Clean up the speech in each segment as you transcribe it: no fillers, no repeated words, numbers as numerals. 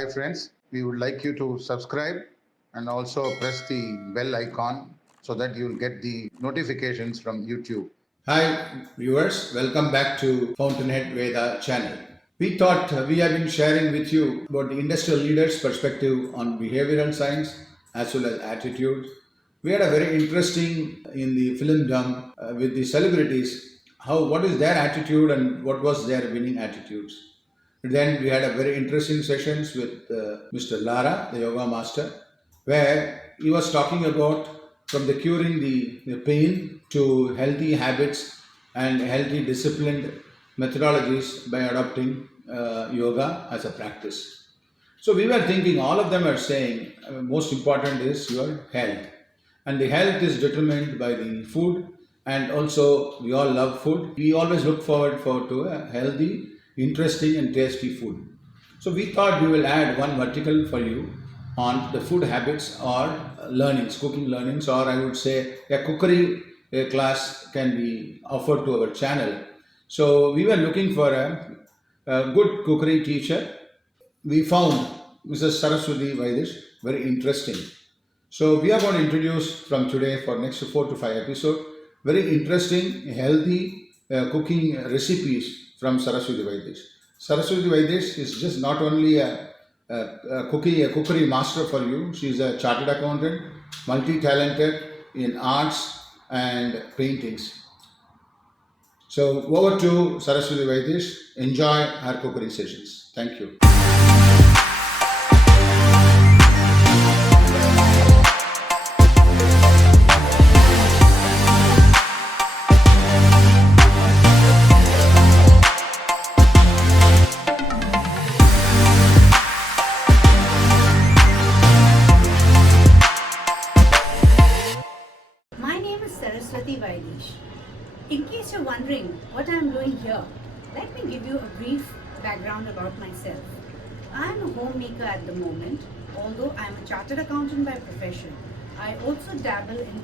Hi, friends. We would like you to subscribe and also press the bell icon so that you'll get the notifications from YouTube. Hi viewers, welcome back to Fountainhead Veda channel. We thought we have been sharing with you about the industrial leaders' perspective on behavioral science as well as attitude. We had a very interesting in the film done with the celebrities, how what is their attitude and what was their winning attitudes. Then we had a very interesting sessions with Mr. Lara, the yoga master, where he was talking about from the curing the pain to healthy habits and healthy disciplined methodologies by adopting yoga as a practice. So we were thinking, all of them are saying most important is your health, and the health is determined by the food, and also we all love food. We always look forward for to a healthy, interesting, and tasty food. So we thought we will add one vertical for you on the food habits or learnings, cooking learnings, or I would say a cookery class can be offered to our channel. So we were looking for a good cookery teacher. We found Mrs. Saraswati Vaidish very interesting. So we are going to introduce from today for next 4 to 5 episodes very interesting, healthy cooking recipes from Saraswati Vaidish. Saraswati Vaidish is just not only a cookery master for you. She is a chartered accountant, multi-talented in arts and paintings. So over to Saraswati Vaidish. Enjoy her cookery sessions. Thank you. My name is Saraswati Vaidish. In case you're wondering what I'm doing here, let me give you a brief background about myself. I'm a homemaker at the moment, although I'm a chartered accountant by profession. I also dabble in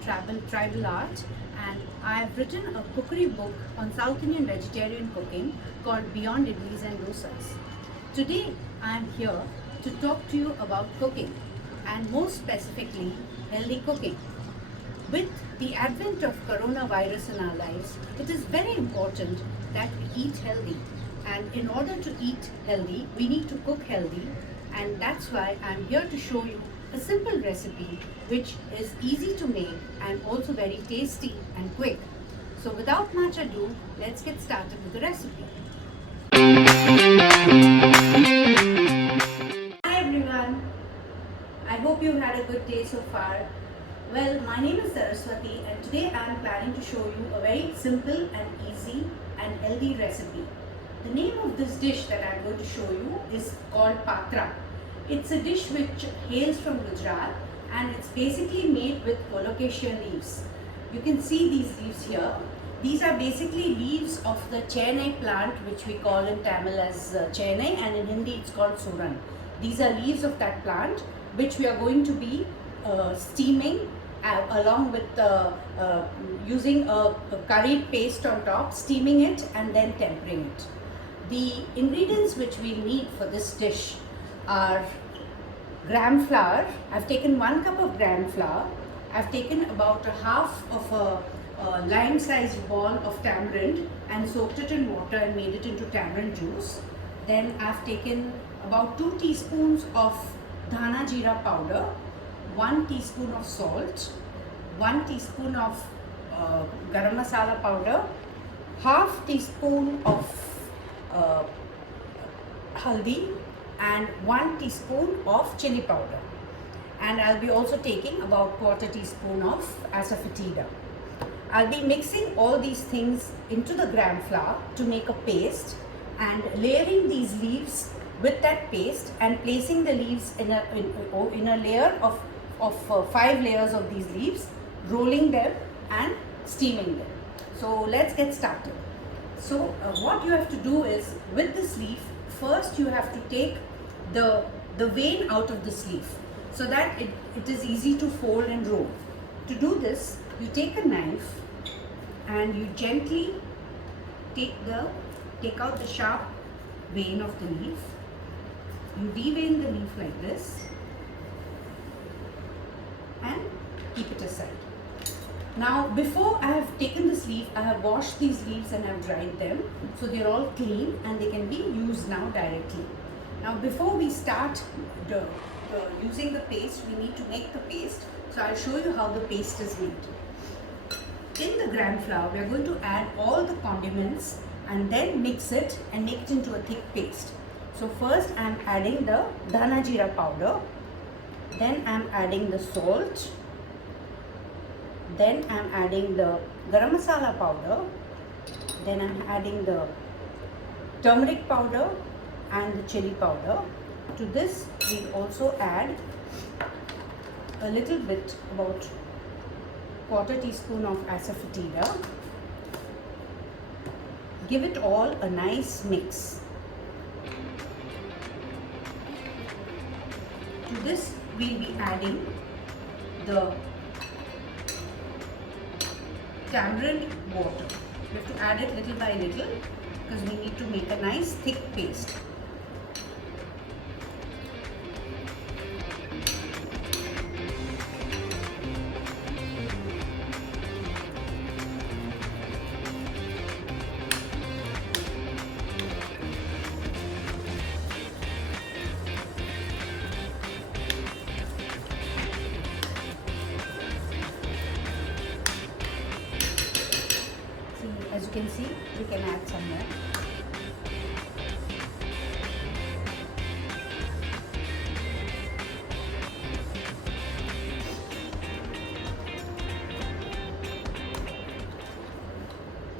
tribal art, and I have written a cookery book on South Indian vegetarian cooking called Beyond Idlis and Dosas. Today I'm here to talk to you about cooking, and most specifically healthy cooking. With the advent of coronavirus in our lives, it is very important that we eat healthy. And in order to eat healthy, we need to cook healthy. And that's why I'm here to show you a simple recipe which is easy to make and also very tasty and quick. So without much ado, let's get started with the recipe. Hi everyone. I hope you had a good day so far. Well, my name is Saraswati, and today I am planning to show you a very simple and easy and healthy recipe. The name of this dish that I am going to show you is called patra. It's a dish which hails from Gujarat, and it's basically made with colocasia leaves. You can see these leaves here. These are basically leaves of the chenai plant, which we call in Tamil as chenai, and in Hindi it's called suran. These are leaves of that plant which we are going to be steaming along with using a curried paste on top, steaming it and then tempering it. The ingredients which we need for this dish are gram flour. I've taken 1 cup of gram flour. I've taken about a half of a lime-sized ball of tamarind and soaked it in water and made it into tamarind juice. Then I've taken about 2 teaspoons of dhana jeera powder, 1 teaspoon of salt, 1 teaspoon of garam masala powder, half teaspoon of haldi, and 1 teaspoon of chili powder. And I'll be also taking about quarter teaspoon of asafoetida. I'll be mixing all these things into the gram flour to make a paste, and layering these leaves with that paste and placing the leaves in a layer of 5 layers of these leaves, rolling them and steaming them. So let's get started. So what you have to do is, with this leaf, first you have to take the vein out of this leaf so that it is easy to fold and roll. To do this, you take a knife and you gently take out the sharp vein of the leaf, You devein the leaf like this and keep it aside. Now before I have taken this leaf, I have washed these leaves and I have dried them. So they are all clean and they can be used now directly. Now before we start using the paste, we need to make the paste. So I'll show you how the paste is made. In the gram flour, we are going to add all the condiments and then mix it and make it into a thick paste. So first I am adding the dhana jeera powder, then I am adding the salt, then I am adding the garam masala powder, then I am adding the turmeric powder and the chili powder. To this we also add a little bit, about quarter teaspoon of asafoetida. Give it all a nice mix. To this we'll be adding the tamarind water. We have to add it little by little because we need to make a nice thick paste. As you can see, we can add some more.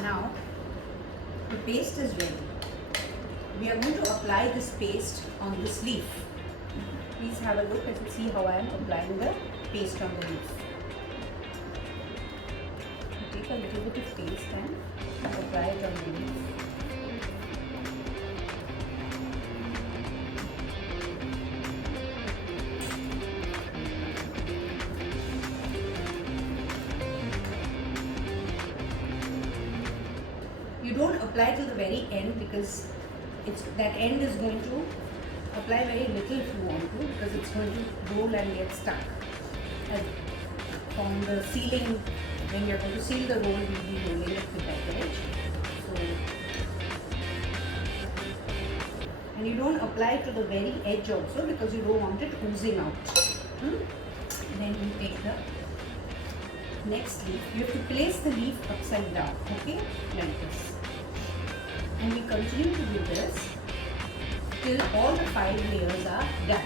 Now, the paste is ready. We are going to apply this paste on this leaf. Please have a look and see how I am applying the paste on the leaf. Take a little bit of paste and apply it on the leaf. You don't apply till the very end because that end is going to apply very little if you want to, because it's going to roll and get stuck. And from the sealing, when you're going to seal the roll, we'll be rolling it with that edge. So, and you don't apply to the very edge also because you don't want it oozing out. Then you take the next leaf. You have to place the leaf upside down, okay, like this. And we continue to do this till all the 5 layers are done.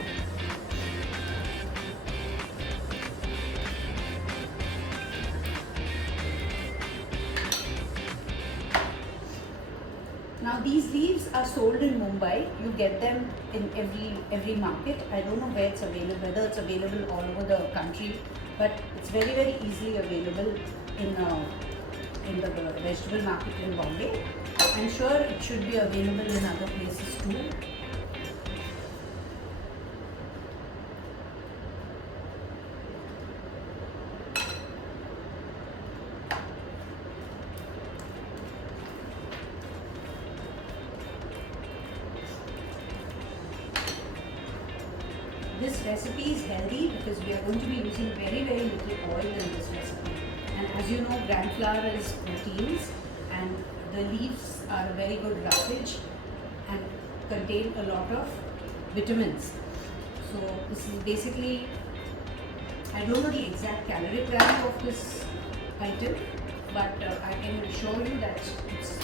Now these leaves are sold in Mumbai. You get them in every market. I don't know where it's available, whether it's available all over the country, but it's very easily available in the vegetable market in Bombay. I'm sure it should be available in other places too. This recipe is healthy because we are going to be using very little oil in this recipe. And as you know, gram flour is proteins and the leaves are a very good roughage and contain a lot of vitamins. So this is basically, I don't know the exact calorie value of this item, but I can assure you that it's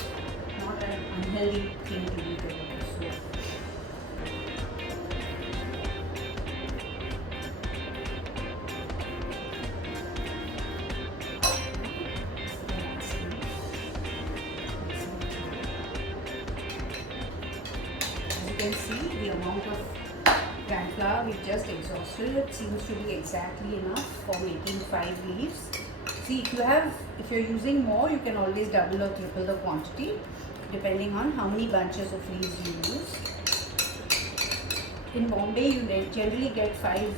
not an unhealthy thing to eat over this. So, you can see the amount of gram flour we've just exhausted. It seems to be exactly enough for making 5 leaves. See, if you're using more, you can always double or triple the quantity depending on how many bunches of leaves you use. In Bombay, you generally get 5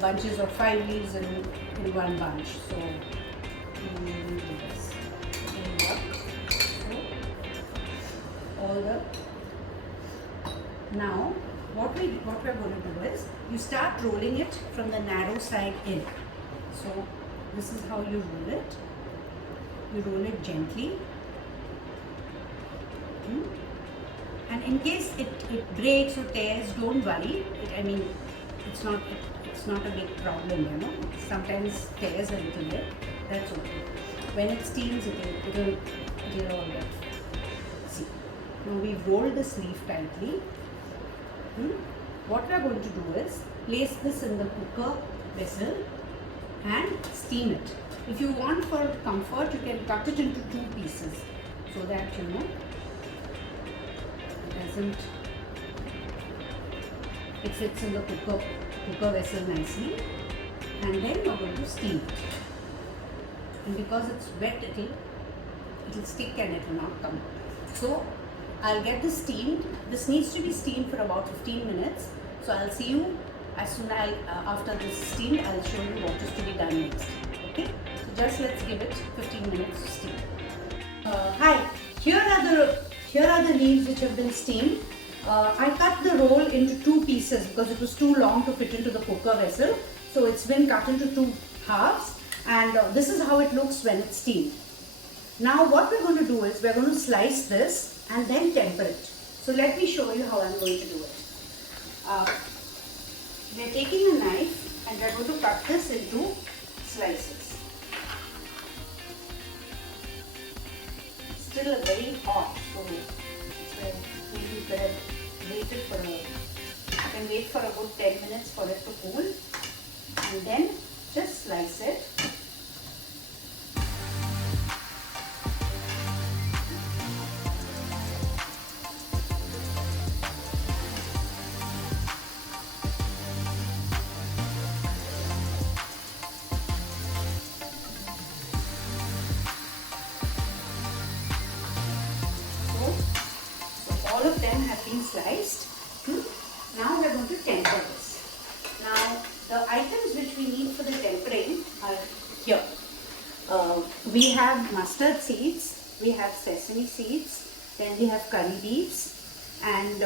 bunches of 5 leaves in one bunch. So we will do this. Now what we're going to do is, you start rolling it from the narrow side in. So this is how you roll it. You roll it gently. And in case it breaks or tears, don't worry. It's not a big problem, you know. Sometimes tears a little bit. That's okay. When it steams, it'll all get. See, now we've rolled the sleeve tightly. What we are going to do is place this in the cooker vessel and steam it. If you want for comfort, you can cut it into 2 pieces so that it fits in the cooker vessel nicely, and then you are going to steam it. And because it's wet, it'll stick and it will not come out. So I'll get this steamed. This needs to be steamed for about 15 minutes. So I'll see you as soon as after this steam. I'll show you what is to be done next. Okay? So just let's give it 15 minutes to steam. Hi. Here are the leaves which have been steamed. I cut the roll into 2 pieces because it was too long to fit into the cooker vessel. So it's been cut into 2 halves, and this is how it looks when it's steamed. Now what we're going to do is we're going to slice this and then temper it. So let me show you how I'm going to do it. We're taking a knife and we're going to cut this into slices. Still a very hot, so you can wait for a good 10 minutes for it to cool, and then just slice it. All of them have been sliced. Now we're going to temper this. Now the items which we need for the tempering are here. We have mustard seeds, we have sesame seeds, then we have curry leaves, and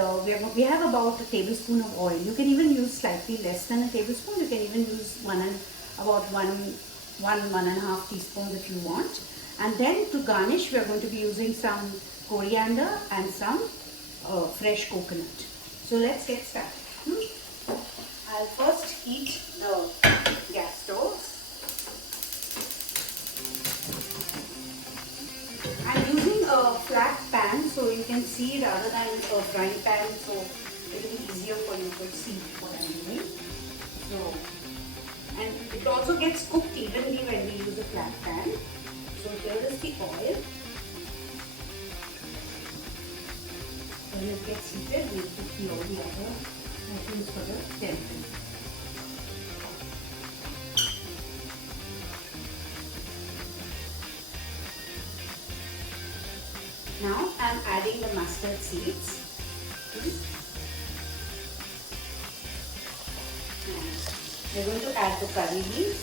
we have about a tablespoon of oil. You can even use slightly less than a tablespoon. You can even use about one and a half teaspoons if you want. And then to garnish, we are going to be using some coriander and some fresh coconut. So let's get started. I'll first heat the gas stove. I'm using a flat pan so you can see rather than a frying pan, so it will be easier for you to see what I'm doing. So, and it also gets cooked evenly when we use a flat pan. So here is the oil. When it gets heated, we put all the other items for the tempering. Now I am adding the mustard seeds. And we're going to add the curry leaves.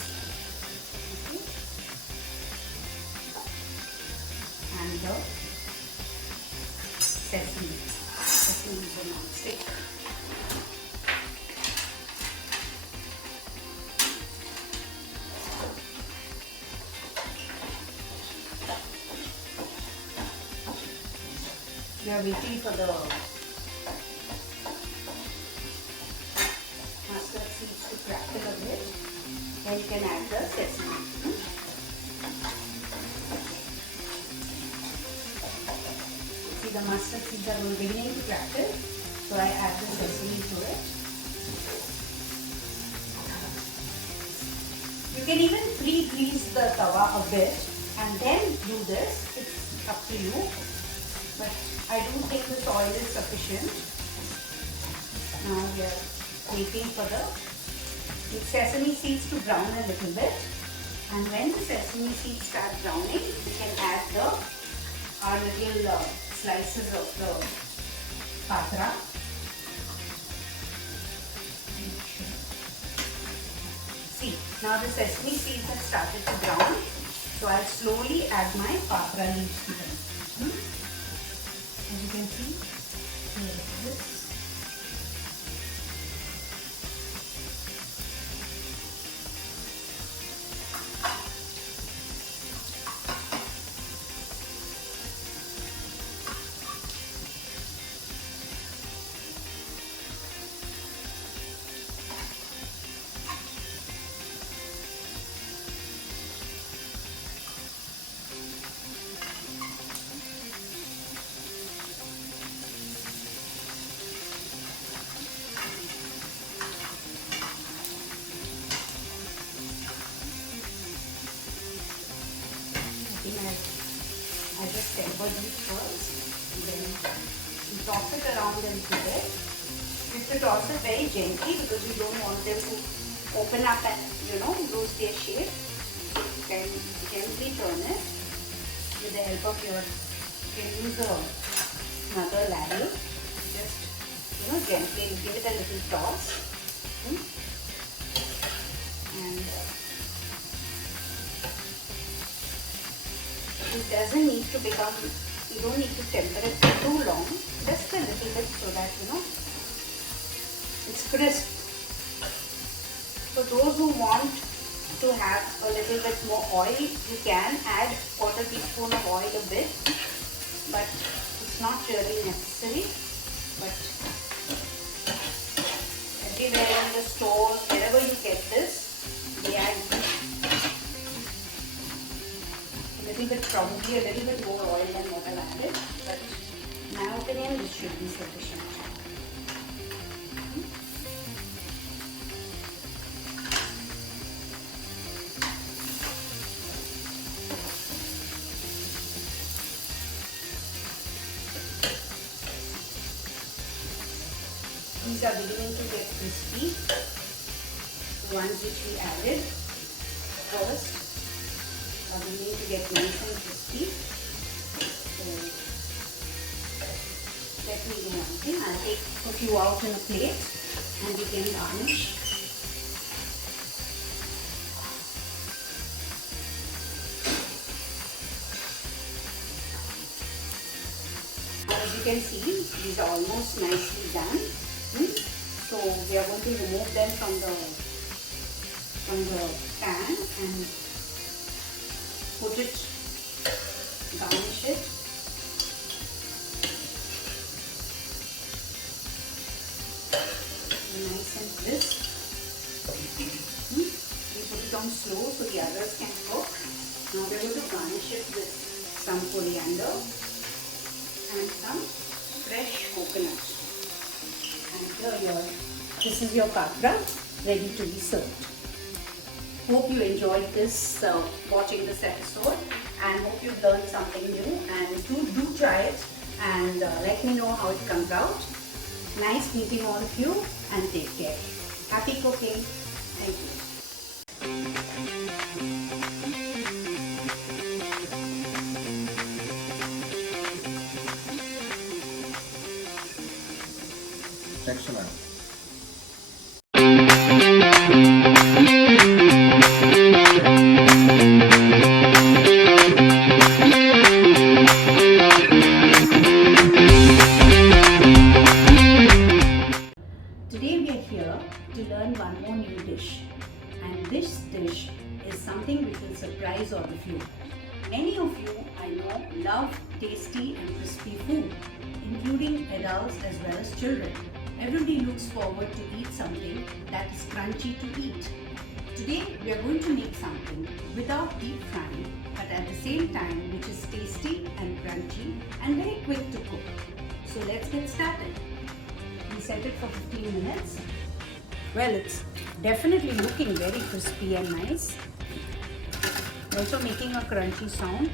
And the sesame. Sesame is a non-stick. We are waiting for the mustard seeds to crackle a bit. Then you can add the sesame. See, the mustard seeds are beginning to crackle, so I add the sesame to it. You can even pre-grease the tawa a bit and then do this. It's up to you, but I do think this oil is sufficient. Now we are waiting for the sesame seeds to brown a little bit, and when the sesame seeds start browning, we can add our little slices of the patra. See, now the sesame seeds have started to brown, so I'll slowly add my patra leaves to them. As you can see, here it is. again I just temper these first, and then you toss it around a little bit. You have to toss it very gently because you don't want them to open up and lose their shape. You can gently turn it with the help of your, you can use another ladle. Just gently give it a little toss. And it doesn't need to become, you don't need to temper it for too long, just a little bit so that it's crisp. For those who want to have a little bit more oil, you can add quarter teaspoon of oil a bit, but it's not really necessary. But everywhere in the stores, wherever you get this, they add probably a little bit more oil than what I've added, but in my opinion this should be sufficient. These are beginning to get crispy, the ones which we added first are beginning to get nice and crispy. So let me do one thing. I'll take a few out in a plate and we can garnish. As you can see, these are almost nicely done. So we are going to remove them from the pan and put it, garnish it. Nice and crisp. We put it on slow so the others can cook. Now we're going to garnish it with some coriander and some fresh coconut. And this is your papra ready to be served. Hope you enjoyed this, watching this episode, and hope you've learned something new, and do try it and let me know how it comes out. Nice meeting all of you, and take care. Happy cooking. Thank you. Excellent. Today we are here to learn one more new dish, and this dish is something which will surprise all of you. Many of you, I know, love tasty and crispy food, including adults as well as children. Everybody looks forward to eat something that is crunchy to eat. Today we are going to make something without deep frying, but at the same time which is tasty and crunchy and very quick to cook. So let's get started. We set it for 15 minutes. Well, it's definitely looking very crispy and nice. Also making a crunchy sound.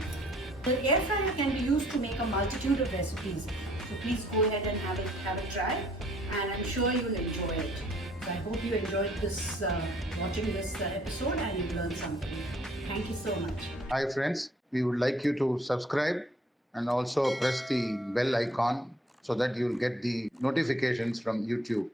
The air fryer can be used to make a multitude of recipes. So please go ahead and have a try, and I'm sure you'll enjoy it. So I hope you enjoyed this, watching this episode, and you learned something. Thank you so much. Hi friends, we would like you to subscribe and also press the bell icon so that you'll get the notifications from YouTube.